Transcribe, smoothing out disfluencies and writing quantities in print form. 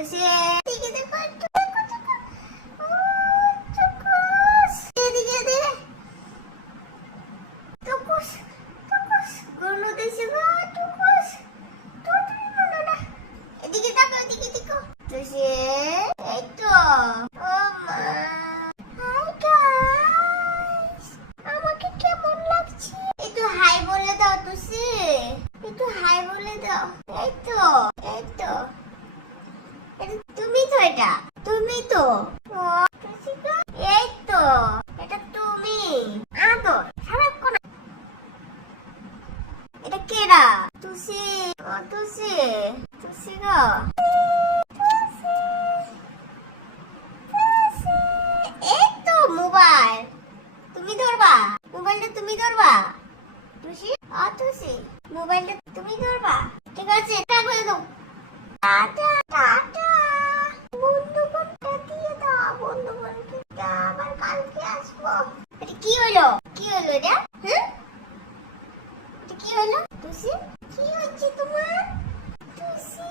তুসি এদিকে দেখো একটু দেখো দেখো ও টুকুস এদিকে দে টুকুস টুকুস গনু দেছে গো টুকুস টুটুই মনে না এদিকে দেখো তুসি এই তো ও মা হাই গাইস আমাকে কেমন লাগছে একটু হাই বলে দাও তুসি একটু হাই বলে দাও এই তো তুমি তো এটা তুমি তো ও তুসি গো এই তো এটা তুমি আদর সারাক্ষণ এটা কেডা তুসি ও তুসি তুসি গো এই তো মোবাইল তুমি ধরবা মোবাইলটা তুমি ধরবা তুসি তুসি মোবাইলটা তুমি ধরবা ঠিক আছে এটা করে দাও টাটা টাটা বন্ধুগণটা দিয়ে দাও বন্ধুগণটা আবার কালকে আসবো এটা কি হলো এটা হ্যাঁ এটা কি হলো তুসি কি হচ্ছে তোমার তুসি